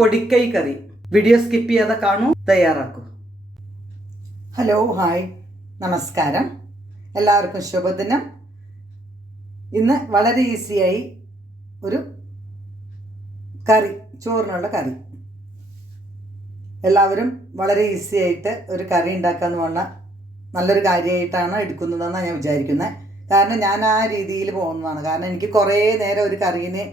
പൊടിക്കൈ കറി. Video skip ചെയ്യാതെ കാണൂ തയ്യാറാക്കൂ. Hello hi. നമസ്കാരം. എല്ലാവർക്കും ശുഭദിനം. ഇന്ന് വളരെ ഈസിയായി ഒരു കറി ചോറിനുള്ള കറി. എല്ലാവരും വളരെ ഈസി ആയിട്ട് ഒരു കറി ഉണ്ടാക്കാമെന്ന് പറഞ്ഞാൽ നല്ലൊരു കാര്യമായിട്ടാണ് എടുക്കുന്നതെന്നാണ് ഞാൻ വിചാരിക്കുന്നത് കാരണം ഞാൻ ആ രീതിയിൽ പോകുന്നതാണ്. കാരണം എനിക്ക് കുറേ നേരം ഒരു കറീനെ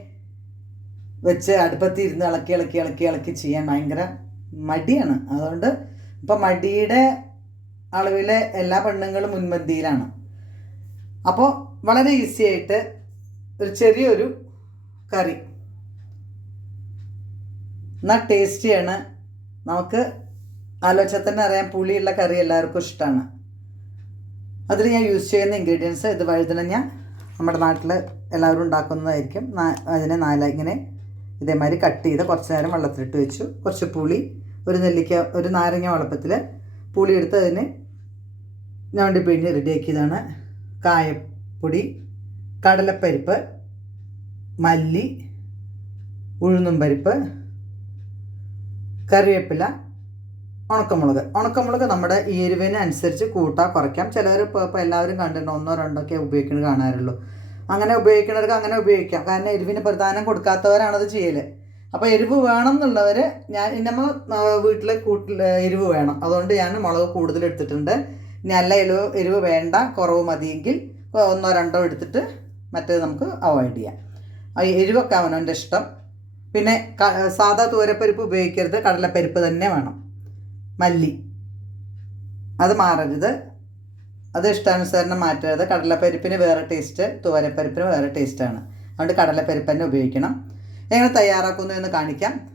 വെച്ച് അടുപ്പത്ത് ഇരുന്ന് ഇളക്കി ഇളക്കി ഇളക്കി ഇളക്കി ചെയ്യാൻ ഭയങ്കര മടിയാണ്. അതുകൊണ്ട് ഇപ്പം മടിയുടെ അളവിൽ എല്ലാ പെണ്ണുങ്ങളും മുൻപന്തിയിലാണ്. അപ്പോൾ വളരെ ഈസി ആയിട്ട് ഒരു ചെറിയൊരു കറി. എന്നാൽ ടേസ്റ്റിയാണ്. നമുക്ക് ആലോചന തന്നെ അറിയാം പുളിയുള്ള കറി എല്ലാവർക്കും ഇഷ്ടമാണ്. അതിൽ ഞാൻ യൂസ് ചെയ്യുന്ന ഇൻഗ്രീഡിയൻസ് ഇത് വഴുതനങ്ങ നമ്മുടെ നാട്ടിൽ എല്ലാവരും ഉണ്ടാക്കുന്നതായിരിക്കും. അതിനെ നാല ഇങ്ങനെ ഇതേമാതിരി കട്ട് ചെയ്ത് കുറച്ച് നേരം വെള്ളത്തിലിട്ട് വെച്ചു. കുറച്ച് പുളി ഒരു നെല്ലിക്ക ഒരു നാരങ്ങ വെള്ളപ്പത്തിൽ പുളി എടുത്ത് അതിന് ഞവണ്ടി പിഴിഞ്ഞ് റെഡിയാക്കിയതാണ് കായപ്പൊടി കടലപ്പരിപ്പ് മല്ലി ഉഴുന്നും പരിപ്പ് കറിവേപ്പില ഉണക്കമുളക്. ഉണക്കമുളക് നമ്മുടെ എരിവിന് അനുസരിച്ച് കൂട്ടാ കുറയ്ക്കാം. ചിലർ ഇപ്പോൾ എല്ലാവരും കണ്ടിട്ടുണ്ട് ഒന്നോ രണ്ടോ ഒക്കെ ഉപയോഗിക്കുന്നത് കാണാറുള്ളൂ. അങ്ങനെ ഉപയോഗിക്കുന്നവർക്ക് അങ്ങനെ ഉപയോഗിക്കാം. കാരണം എരിവിന് പ്രധാനം കൊടുക്കാത്തവരാണത് ചെയ്യൽ അപ്പോൾ എരിവ് വേണം എന്നുള്ളവർ ഞാൻ നമ്മൾ വീട്ടിൽ കൂട്ടിൽ എരിവ് വേണം. അതുകൊണ്ട് ഞാൻ മുളക് കൂടുതൽ എടുത്തിട്ടുണ്ട്. നല്ല എരിവ് എരിവ് വേണ്ട കുറവ് മതിയെങ്കിൽ ഒന്നോ രണ്ടോ എടുത്തിട്ട് മറ്റേത് നമുക്ക് അവോയ്ഡ് ചെയ്യാം. എരിവൊക്കെ അവനവന്റെ ഇഷ്ടം. പിന്നെ സാധാ തൂരപ്പരിപ്പ് ഉപയോഗിക്കരുത്. കടലപ്പരിപ്പ് തന്നെ വേണം. മല്ലി. അത് മാറരുത്. അത് ഇഷ്ടാനുസരണം മാറ്റരുത് കടലപ്പരിപ്പിന് വേറെ ടേസ്റ്റ് തുവരപ്പരിപ്പിന് വേറെ ടേസ്റ്റാണ് അതുകൊണ്ട് കടലപ്പരിപ്പ് തന്നെ ഉപയോഗിക്കണം. എങ്ങനെ തയ്യാറാക്കുന്നു എന്ന് കാണിക്കാം.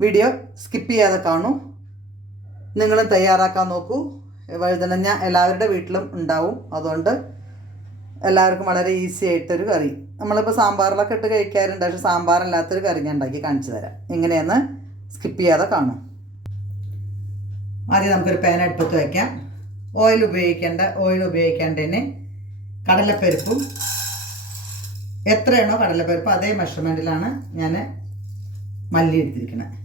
വീഡിയോ സ്കിപ്പ് ചെയ്യാതെ കാണൂ. നിങ്ങളും തയ്യാറാക്കാൻ നോക്കൂ. വഴുതനഞ്ഞ എല്ലാവരുടെ വീട്ടിലും ഉണ്ടാവും. അതുകൊണ്ട് എല്ലാവർക്കും വളരെ ഈസി ആയിട്ടൊരു കറി. നമ്മളിപ്പോൾ സാമ്പാറിലൊക്കെ ഇട്ട് കഴിക്കാറുണ്ട്. പക്ഷേ സാമ്പാറില്ലാത്തൊരു കറി ഞാൻ ഉണ്ടാക്കി കാണിച്ചു തരാം. എങ്ങനെയെന്ന് സ്കിപ്പ് ചെയ്യാതെ കാണും. ആദ്യം നമുക്കൊരു പാൻ അടുപ്പത്ത് വയ്ക്കാം ഓയിൽ ഉപയോഗിക്കേണ്ട ഓയിൽ ഉപയോഗിക്കേണ്ടതിന് കടലപ്പരിപ്പും. എത്രയാണോ കടലപ്പരിപ്പ് അതേ മെഷർമെന്റിലാണ് ഞാൻ മല്ലി എടുത്തിരിക്കുന്നത്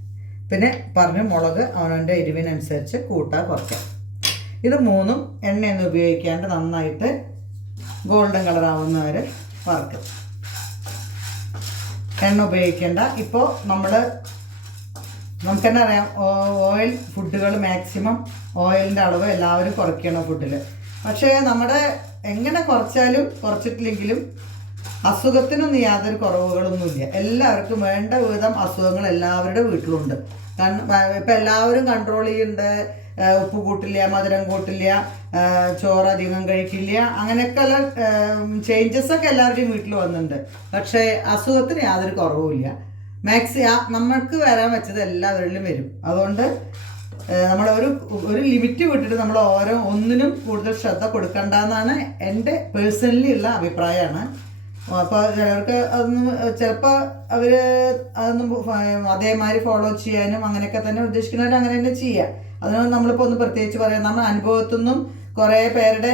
പിന്നെ പറഞ്ഞു മുളക് അവനവന്റെ എരിവിനനുസരിച്ച് കൂട്ടാ കുറയ്ക്കാം. ഇത് മൂന്നും എണ്ണയൊന്നും ഉപയോഗിക്കാണ്ട് നന്നായിട്ട് ഗോൾഡൻ കളർ ആവുന്നവരെ വറുക്കും. എണ്ണ ഉപയോഗിക്കേണ്ട. ഇപ്പോൾ നമ്മൾ നമുക്ക് തന്നെ അറിയാം ഓയിൽ ഫുഡുകൾ മാക്സിമം ഓയിലിന്റെ അളവ് എല്ലാവരും കുറയ്ക്കണം ഫുഡിൽ പക്ഷേ നമ്മുടെ എങ്ങനെ കുറച്ചാലും കുറച്ചിട്ടില്ലെങ്കിലും അസുഖത്തിനൊന്നും യാതൊരു കുറവുകളൊന്നുമില്ല. എല്ലാവർക്കും വേണ്ട വിധം അസുഖങ്ങൾ എല്ലാവരുടെ വീട്ടിലുണ്ട്. ഇപ്പം എല്ലാവരും കൺട്രോൾ ചെയ്യുന്നുണ്ട് ഉപ്പ് കൂട്ടില്ല മധുരം കൂട്ടില്ല ചോറ് അധികം കഴിക്കില്ല അങ്ങനെയൊക്കെയുള്ള ചേഞ്ചസ് ഒക്കെ എല്ലാവരുടെയും വീട്ടിൽ വന്നിട്ടുണ്ട്. പക്ഷേ അസുഖത്തിന് യാതൊരു കുറവുമില്ല. മാക്സി നമ്മൾക്ക് വരാൻ വെച്ചത് എല്ലാവരിലും വരും. അതുകൊണ്ട് നമ്മൾ ഒരു ഒരു ലിമിറ്റ് വിട്ടിട്ട് നമ്മൾ ഓരോ ഒന്നിനും കൂടുതൽ ശ്രദ്ധ കൊടുക്കണ്ടെന്നാണ് എന്റെ പേഴ്സണലി ഉള്ള അഭിപ്രായമാണ്. അപ്പോൾ ചിലർക്ക് അതൊന്നും ചിലപ്പോൾ അവർ അതൊന്നും അതേമാതിരി ഫോളോ ചെയ്യാനും അങ്ങനെയൊക്കെ തന്നെ ഉദ്ദേശിക്കുന്നവർ അങ്ങനെ തന്നെ ചെയ്യുക അതിനൊന്നും നമ്മളിപ്പോൾ ഒന്ന് പ്രത്യേകിച്ച് പറയാം. നമ്മുടെ അനുഭവത്തിൽ നിന്നും കുറേ പേരുടെ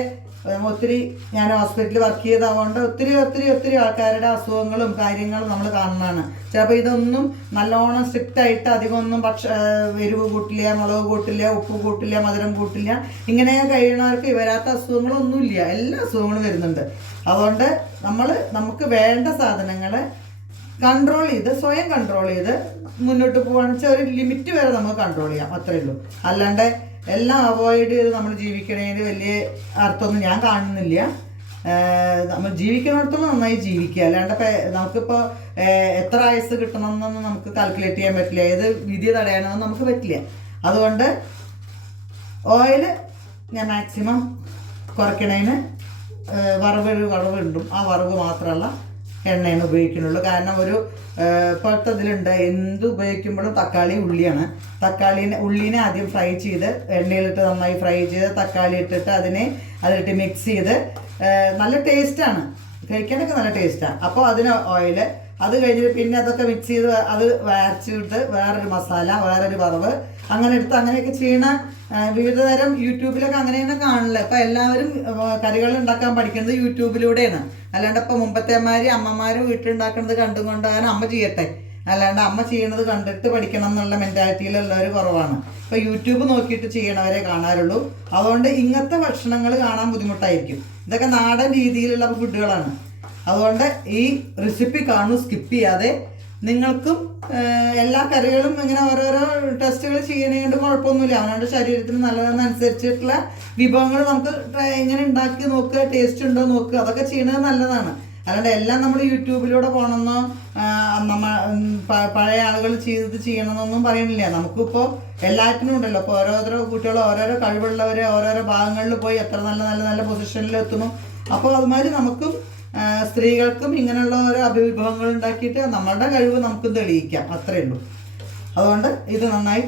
ഒത്തിരി ഞാൻ ഹോസ്പിറ്റലിൽ വർക്ക് ചെയ്തതുകൊണ്ട് ഒത്തിരി ഒത്തിരി ഒത്തിരി ആൾക്കാരുടെ അസുഖങ്ങളും കാര്യങ്ങളും നമ്മൾ കാണുന്നതാണ്. ചിലപ്പോൾ ഇതൊന്നും നല്ലോണം സ്ട്രിക്റ്റ് ആയിട്ട് അധികമൊന്നും ഭക്ഷ എരിവ് കൂട്ടില്ല മുളക് കൂട്ടില്ല ഉപ്പ് കൂട്ടില്ല മധുരം കൂട്ടില്ല. ഇങ്ങനെ കഴിയുന്നവർക്ക് വരാത്ത അസുഖങ്ങളൊന്നുമില്ല. എല്ലാ അസുഖങ്ങളും വരുന്നുണ്ട്. അതുകൊണ്ട് നമ്മൾ നമുക്ക് വേണ്ട സാധനങ്ങൾ കൺട്രോൾ ചെയ്ത് സ്വയം കൺട്രോൾ ചെയ്ത് മുന്നോട്ട് പോകുകയാണെന്ന് വെച്ചാൽ ഒരു ലിമിറ്റ് വരെ നമുക്ക് കൺട്രോൾ ചെയ്യാം. അത്രയേ ഉള്ളൂ. അല്ലാണ്ട് എല്ലാം അവോയ്ഡ് ചെയ്ത് നമ്മൾ ജീവിക്കണതിന് വലിയ അർത്ഥമൊന്നും ഞാൻ കാണുന്നില്ല. നമ്മൾ ജീവിക്കുന്നിടത്തോളം നന്നായി ജീവിക്കുക. അല്ലാണ്ട് നമുക്കിപ്പോൾ എത്ര വയസ്സ് കിട്ടണമെന്നൊന്നും നമുക്ക് കാൽക്കുലേറ്റ് ചെയ്യാൻ പറ്റില്ല. ഏത് വിധി തടയണമെന്ന് നമുക്ക് പറ്റില്ല. അതുകൊണ്ട് ഓയിൽ ഞാൻ മാക്സിമം കുറയ്ക്കണതിന് വറവ് വറവ് ഉണ്ടും ആ വറവ് മാത്രമല്ല എണ്ണയാണ് ഉപയോഗിക്കുന്നുള്ളൂ. കാരണം ഒരു പത്തതിലുണ്ട് എന്ത് ഉപയോഗിക്കുമ്പോഴും തക്കാളി ഉള്ളിയാണ്. തക്കാളിനെ ഉള്ളിനെ ആദ്യം ഫ്രൈ ചെയ്ത് എണ്ണയിലിട്ട് നന്നായി ഫ്രൈ ചെയ്ത് തക്കാളി ഇട്ടിട്ട് അതിനെ അതിലിട്ട് മിക്സ് ചെയ്ത് നല്ല ടേസ്റ്റാണ് കഴിക്കാനൊക്കെ നല്ല ടേസ്റ്റാണ് അപ്പോൾ അതിന് ഓയിൽ അത് കഴിഞ്ഞിട്ട് പിന്നെ അതൊക്കെ മിക്സ് ചെയ്ത് അത് വരച്ചിട്ട് വേറൊരു മസാല വേറൊരു വറവ് അങ്ങനെ എടുത്ത് അങ്ങനെയൊക്കെ ചെയ്യണ വിവിധ തരം യൂട്യൂബിലൊക്കെ അങ്ങനെ തന്നെ കാണില്ല ഇപ്പം എല്ലാവരും കറികൾ ഉണ്ടാക്കാൻ പഠിക്കുന്നത് യൂട്യൂബിലൂടെയാണ്. അല്ലാണ്ട് ഇപ്പം മുമ്പത്തേമാര് അമ്മമാര് വീട്ടിലുണ്ടാക്കുന്നത് കണ്ടും കൊണ്ട് അങ്ങനെ അമ്മ ചെയ്യട്ടെ. അല്ലാണ്ട് അമ്മ ചെയ്യണത് കണ്ടിട്ട് പഠിക്കണം എന്നുള്ള മെന്റാലിറ്റിയിലുള്ളവർ കുറവാണ്. ഇപ്പോൾ യൂട്യൂബ് നോക്കിയിട്ട് ചെയ്യണവരെ കാണാറുള്ളൂ. അതുകൊണ്ട് ഇങ്ങനത്തെ ഭക്ഷണങ്ങൾ കാണാൻ ബുദ്ധിമുട്ടായിരിക്കും. ഇതൊക്കെ നാടൻ രീതിയിലുള്ള ഫുഡുകളാണ്. അതുകൊണ്ട് ഈ റെസിപ്പി കാണും സ്കിപ്പ് ചെയ്യാതെ നിങ്ങൾക്കും എല്ലാ കറികളും ഇങ്ങനെ ഓരോരോ ടെസ്റ്റുകൾ ചെയ്യണത് കൊണ്ട് കുഴപ്പമൊന്നുമില്ല. അവനവന്റെ ശരീരത്തിന് നല്ലതെന്നനുസരിച്ചിട്ടുള്ള വിഭവങ്ങൾ നമുക്ക് എങ്ങനെ ഉണ്ടാക്കി നോക്കുക ടേസ്റ്റ് ഉണ്ടോ നോക്കുക അതൊക്കെ ചെയ്യണത് നല്ലതാണ്. അല്ലാണ്ട് എല്ലാം നമ്മൾ യൂട്യൂബിലൂടെ പോകണമെന്നോ നമ്മ പഴയ ആളുകൾ ചെയ്തത് ചെയ്യണമെന്നൊന്നും പറയുന്നില്ല. നമുക്കിപ്പോൾ എല്ലാറ്റിനും ഉണ്ടല്ലോ. ഇപ്പോൾ ഓരോരോ കുട്ടികൾ ഓരോരോ കഴിവുള്ളവർ ഓരോരോ ഭാഗങ്ങളിൽ പോയി എത്ര നല്ല നല്ല നല്ല പൊസിഷനിൽ എത്തുന്നു. അപ്പോൾ അതുമാതിരി നമുക്കും സ്ത്രീകൾക്കും ഇങ്ങനെയുള്ള ഓരോ അഭിവിഭവങ്ങൾ ഉണ്ടാക്കിയിട്ട് നമ്മളുടെ കഴിവ് നമുക്ക് തെളിയിക്കാം. അത്രയേ ഉള്ളൂ. അതുകൊണ്ട് ഇത് നന്നായി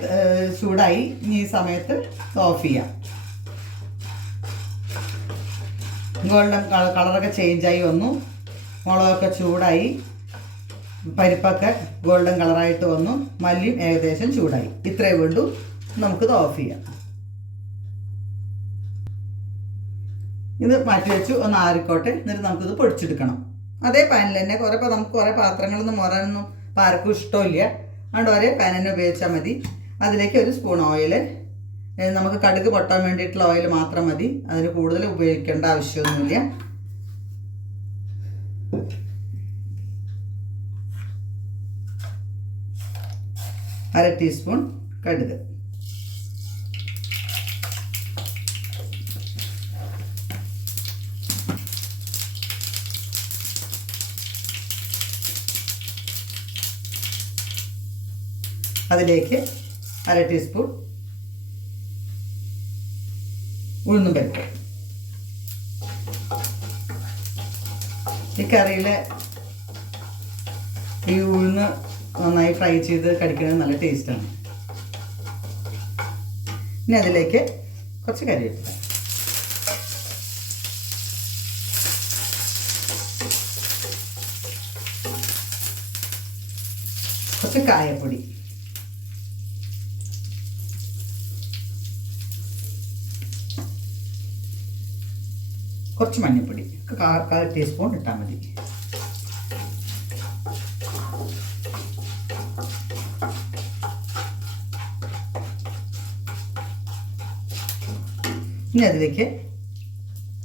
ചൂടായി. ഈ സമയത്ത് ഓഫ് ചെയ്യാം. ഗോൾഡൻ കളറൊക്കെ ചേഞ്ചായി വന്നു. മുളകൊക്കെ ചൂടായി. പരിപ്പൊക്കെ ഗോൾഡൻ കളറായിട്ട് വന്നു. മല്ലിയും ഏകദേശം ചൂടായി. ഇത്രയേ വേണ്ടൂ നമുക്കിത് ഓഫ് ചെയ്യാം. ഇത് മാറ്റി വെച്ചു. ഒന്ന് ആറിക്കോട്ടെ. എന്നിട്ട് നമുക്കിത് പൊടിച്ചെടുക്കണം. അതേ പാനിൽ തന്നെ. കുറേ നമുക്ക് കുറേ പാത്രങ്ങളൊന്നും മുറാനൊന്നും പാർക്കും ഇഷ്ടമില്ല. അതുകൊണ്ട് ഒരേ പാൻ തന്നെ ഉപയോഗിച്ചാൽ മതി. അതിലേക്ക് ഒരു സ്പൂൺ ഓയിൽ നമുക്ക് കടുക് പൊട്ടാൻ വേണ്ടിയിട്ടുള്ള ഓയിൽ മാത്രം മതി. അതിന് കൂടുതൽ ഉപയോഗിക്കേണ്ട ആവശ്യമൊന്നുമില്ല. അര ടീസ്പൂൺ കടുക്. അതിലേക്ക് അര ടീസ്പൂൺ ഉഴുന്നും പരിപ്പ്. ഈ കറിയിൽ ഈ ഉഴുന്ന് നന്നായി ഫ്രൈ ചെയ്ത് കടിക്കുന്നത് നല്ല ടേസ്റ്റാണ് ഇനി അതിലേക്ക് കുറച്ച് കറിവേപ്പില. കുറച്ച് കായപ്പൊടി. കുറച്ച് മഞ്ഞൾപ്പൊടി കാൽ ടീസ്പൂൺ ഇട്ടാൽ മതി. ഇനി അതിലേക്ക്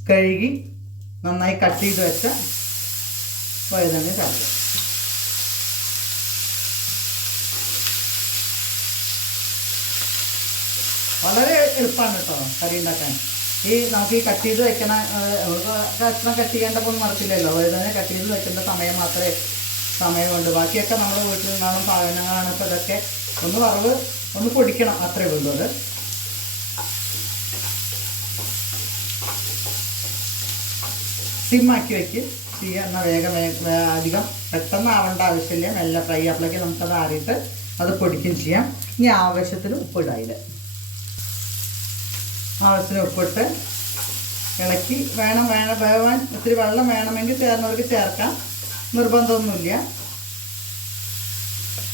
കഴുകി നന്നായി കട്ട് ചെയ്ത് വെച്ച വഴുതങ്ങ ചേർക്കുക വളരെ എളുപ്പമാണ് കേട്ടോ കറി ഉണ്ടാക്കാൻ. ഈ നമുക്ക് ഈ കട്ട് ചെയ്ത് വെക്കണ കഷ്ണം കട്ട് ചെയ്യേണ്ടപ്പോൾ നടക്കില്ലല്ലോ. തന്നെ കട്ട് ചെയ്ത് വെക്കേണ്ട സമയം മാത്രമേ സമയമുണ്ട് ബാക്കിയൊക്കെ നമ്മുടെ വീട്ടിൽ നിന്നാണ് സാധനങ്ങളാണ് ഇപ്പോൾ ഇതൊക്കെ ഒന്ന് വറവ് ഒന്ന് പൊടിക്കണം അത്രേ ഉള്ളൂ അത്. സിമ്മാക്കി വെക്ക്. തീ എന്നാൽ വേഗം അധികം പെട്ടെന്ന് ആവേണ്ട ആവശ്യമില്ല. നല്ല ഫ്രൈ ആപ്പിളൊക്കെ നമുക്കത് ആറിയിട്ട് അത് പൊടിക്കുകയും ചെയ്യാം. ഇനി ആവശ്യത്തിന് ഉപ്പ് അതിൽ ആവശ്യത്തിന് ഉപ്പിട്ട് ഇളക്കി. വേണം വേണം വേവാൻ ഇത്തിരി വെള്ളം വേണമെങ്കിൽ ചേർന്നവർക്ക് ചേർക്കാം. നിർബന്ധമൊന്നുമില്ല.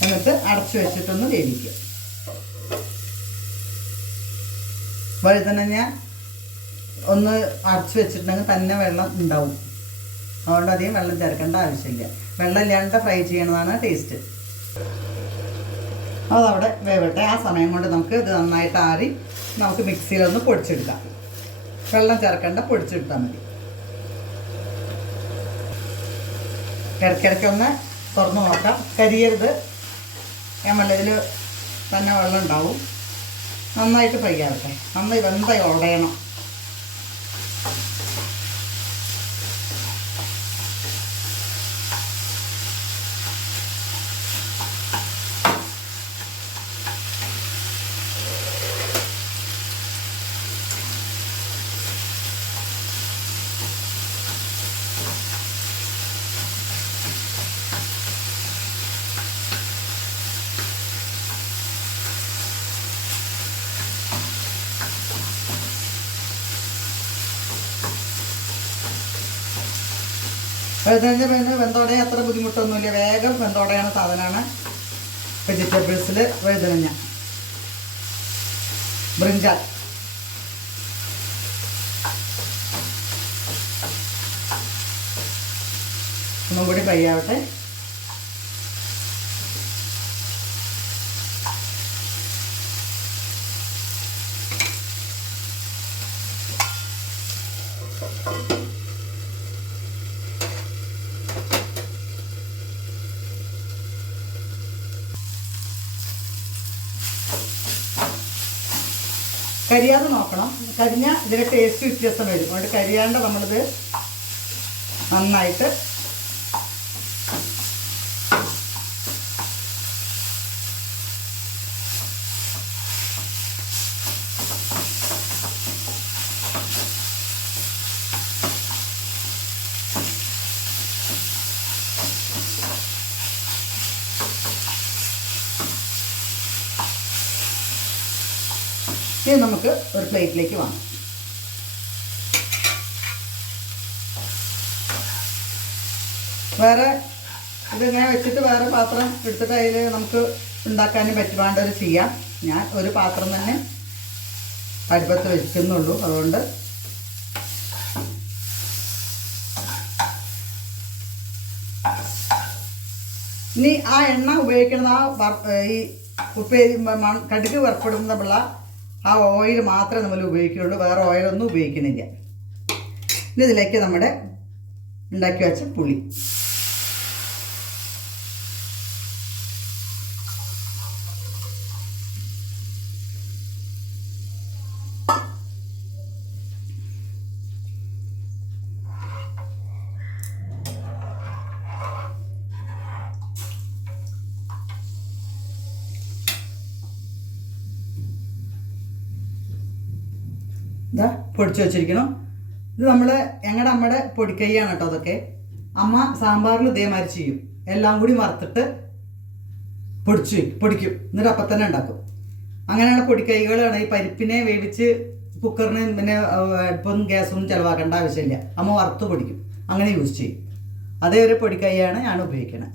എന്നിട്ട് അടച്ചു വെച്ചിട്ടൊന്ന് വേവിക്കുക. ഞാൻ ഒന്ന് അടച്ചു വെച്ചിട്ടുണ്ടെങ്കിൽ തന്നെ വെള്ളം ഉണ്ടാവും. അതുകൊണ്ട് അധികം വെള്ളം ചേർക്കേണ്ട ആവശ്യമില്ല. വെള്ളം ഇല്ലാണ്ട് ഫ്രൈ ചെയ്യണതാണ് ടേസ്റ്റ്. അതവിടെ വേവട്ടെ. ആ സമയം കൊണ്ട് നമുക്ക് ഇത് നന്നായിട്ട് ആറി നമുക്ക് മിക്സിയിലൊന്ന് പൊടിച്ചെടുക്കാം. വെള്ളം ചേർക്കേണ്ട പൊടിച്ചെടുത്താൽ മതി. ഇടയ്ക്കിടയ്ക്ക് ഒന്ന് തുറന്ന് നോക്കാം. കരിയരുത്. നമ്മളിതിൽ തന്നെ വെള്ളം ഉണ്ടാവും. നന്നായിട്ട് പയ്യാറട്ടെ നന്നായി വെന്തായി ഉടയണം. പിന്നെ വെന്തോടയാൻ അത്ര ബുദ്ധിമുട്ടൊന്നുമില്ല. വേഗം വെന്തോടയാണ് സാധനമാണ് വെജിറ്റബിൾസിൽ വഴുതനഞ്ഞ ബ്രിഞ്ചാൽ ഒന്നും കൂടി ഫ്രൈ കരിയാതെ നോക്കണം. കരിഞ്ഞ ഇതിന്റെ ടേസ്റ്റ് വ്യത്യാസം വരും. അതുകൊണ്ട് കരിയാണ്ട് നമ്മളിത് നന്നായിട്ട് ഇനി നമുക്ക് ഒരു പ്ലേറ്റിലേക്ക് വാങ്ങാം. വേറെ ഇതിങ്ങനെ വെച്ചിട്ട് വേറെ പാത്രം എടുത്തിട്ട് അതിൽ നമുക്ക് ഉണ്ടാക്കാനും പറ്റുവാണ്ടൊരു ചെയ്യാം. ഞാൻ ഒരു പാത്രം തന്നെ അടുപ്പത്ത് വെക്കുന്നുള്ളൂ അതുകൊണ്ട്. ഇനി ആ എണ്ണ ഉപയോഗിക്കുന്നത് ആ ഈ ഉപ്പേരി കടുക് വറുപ്പെടുന്നതുള്ള ആ ഓയിൽ മാത്രമേ നമ്മൾ ഉപയോഗിക്കുള്ളൂ വേറെ ഓയിലൊന്നും ഉപയോഗിക്കുന്നില്ല. ഇതിലേക്ക് നമ്മുടെ ഉണ്ടാക്കി വെച്ച പുളി. ഇതാ പൊടിച്ചു വെച്ചിരിക്കണം. ഇത് നമ്മൾ ഞങ്ങളുടെ അമ്മയുടെ പൊടിക്കൈയാണ് കേട്ടോ അതൊക്കെ. അമ്മ സാമ്പാറിൽ ഇതേമാതിരി ചെയ്യും. എല്ലാം കൂടി വറുത്തിട്ട് പൊടിച്ച് പൊടിക്കും. എന്നിട്ട് അപ്പം തന്നെ ഉണ്ടാക്കും. അങ്ങനെയുള്ള പൊടിക്കൈകളാണ് ഈ പരിപ്പിനെ വേവിച്ച് കുക്കറിന് പിന്നെ അടുപ്പൊന്നും ഗ്യാസും ചിലവാക്കേണ്ട ആവശ്യമില്ല. അമ്മ വറുത്ത് പൊടിക്കും. അങ്ങനെ യൂസ് ചെയ്യും. അതേ ഒരു പൊടിക്കൈയാണ് ഞാൻ ഉപയോഗിക്കുന്നത്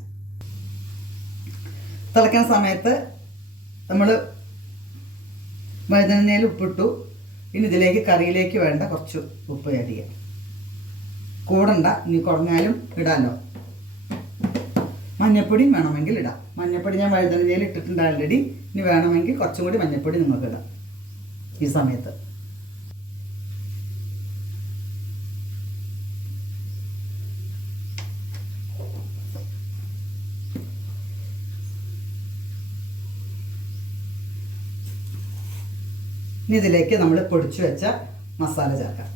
തിളയ്ക്കുന്ന സമയത്ത് നമ്മൾ വഴുതനയിൽ ഉപ്പിട്ടു. ഇനി ഇതിലേക്ക് കറിയിലേക്ക് വേണ്ട കുറച്ച് ഉപ്പ് ആഡ് ചെയ്യാം. കൂടണ്ട ഇനി കുറഞ്ഞാലും ഇടാമല്ലോ മഞ്ഞപ്പൊടിയും വേണമെങ്കിൽ ഇടാം. മഞ്ഞപ്പൊടി ഞാൻ വഴുതനയിൽ ഇട്ടിട്ടുണ്ട് ആൾറെഡി ഇനി വേണമെങ്കിൽ കുറച്ചും കൂടി മഞ്ഞപ്പൊടി നിങ്ങൾക്ക് ഇടാം. ഈ സമയത്ത്. ഇനി ഇതിലേക്ക് നമ്മൾ പൊടിച്ചു വെച്ച മസാല ചേർക്കാം.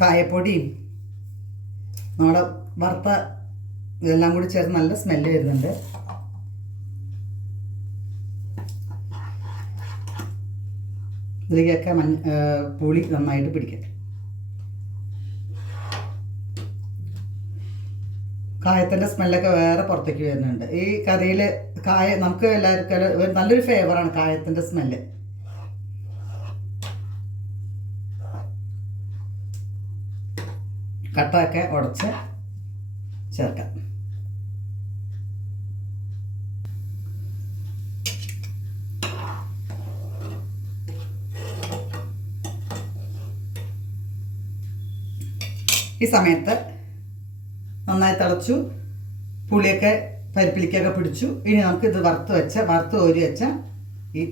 കായപ്പൊടിയും നമ്മുടെ വറുത്ത ഇതെല്ലാം കൂടി ചേർന്ന് നല്ല സ്മെല്ല് വരുന്നുണ്ട്. ഇതിലേക്കൊക്കെ മഞ്ഞ പുളി നന്നായിട്ട് പിടിക്കട്ടെ കായത്തിന്റെ സ്മെല്ലൊക്കെ വേറെ പുറത്തേക്ക് വരുന്നുണ്ട്. ഈ കറിയിൽ കായ നമുക്ക് എല്ലാവർക്കും നല്ലൊരു ഫ്ലേവറാണ് കായത്തിന്റെ സ്മെല്ല് കട്ടയൊക്കെ ഉടച്ച് ചേർക്കാം. ഈ സമയത്ത് നന്നായി തിളച്ചു പുളിയൊക്കെ പരിപ്പിലിക്കൊക്കെ പിടിച്ചു. ഇനി നമുക്ക് ഇത് വറുത്ത് വെച്ച വറുത്ത് കോരി വെച്ച ഈ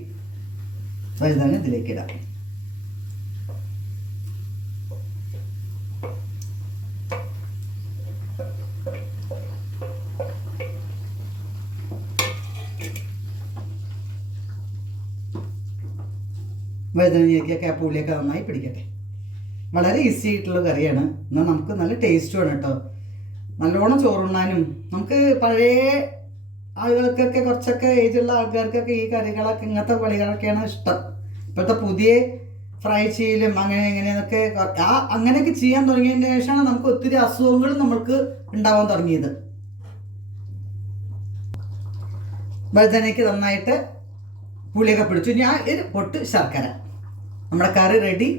വഴുതന ഇതിലേക്ക് ഇടാം. വഴുതനയിലേക്കൊക്കെ ആ പുളിയൊക്കെ നന്നായി പിടിക്കട്ടെ. വളരെ ഈസി ആയിട്ടുള്ള കറിയാണ്. എന്നാൽ നമുക്ക് നല്ല ടേസ്റ്റുമാണ് കേട്ടോ. നല്ലോണം ചോറുണ്ണാനും നമുക്ക് പഴയ ആളുകൾക്കൊക്കെ കുറച്ചൊക്കെ ഏജുള്ള ആൾക്കാർക്കൊക്കെ ഈ കറികളൊക്കെ ഇങ്ങനത്തെ കളികളൊക്കെയാണ് ഇഷ്ടം. ഇപ്പോഴത്തെ പുതിയ ഫ്രൈ ചെയ്യലും അങ്ങനെ ഇങ്ങനെയൊക്കെ ആ അങ്ങനെയൊക്കെ ചെയ്യാൻ തുടങ്ങിയതിന് ശേഷമാണ് നമുക്ക് ഒത്തിരി അസുഖങ്ങൾ നമ്മൾക്ക് ഉണ്ടാവാൻ തുടങ്ങിയത്. വഴുതനയ്ക്ക് നന്നായിട്ട് പുളിയൊക്കെ പിടിച്ചു. ഞാൻ ഒരു പൊട്ട് ശർക്കര. നമ്മുടെ കറി റെഡി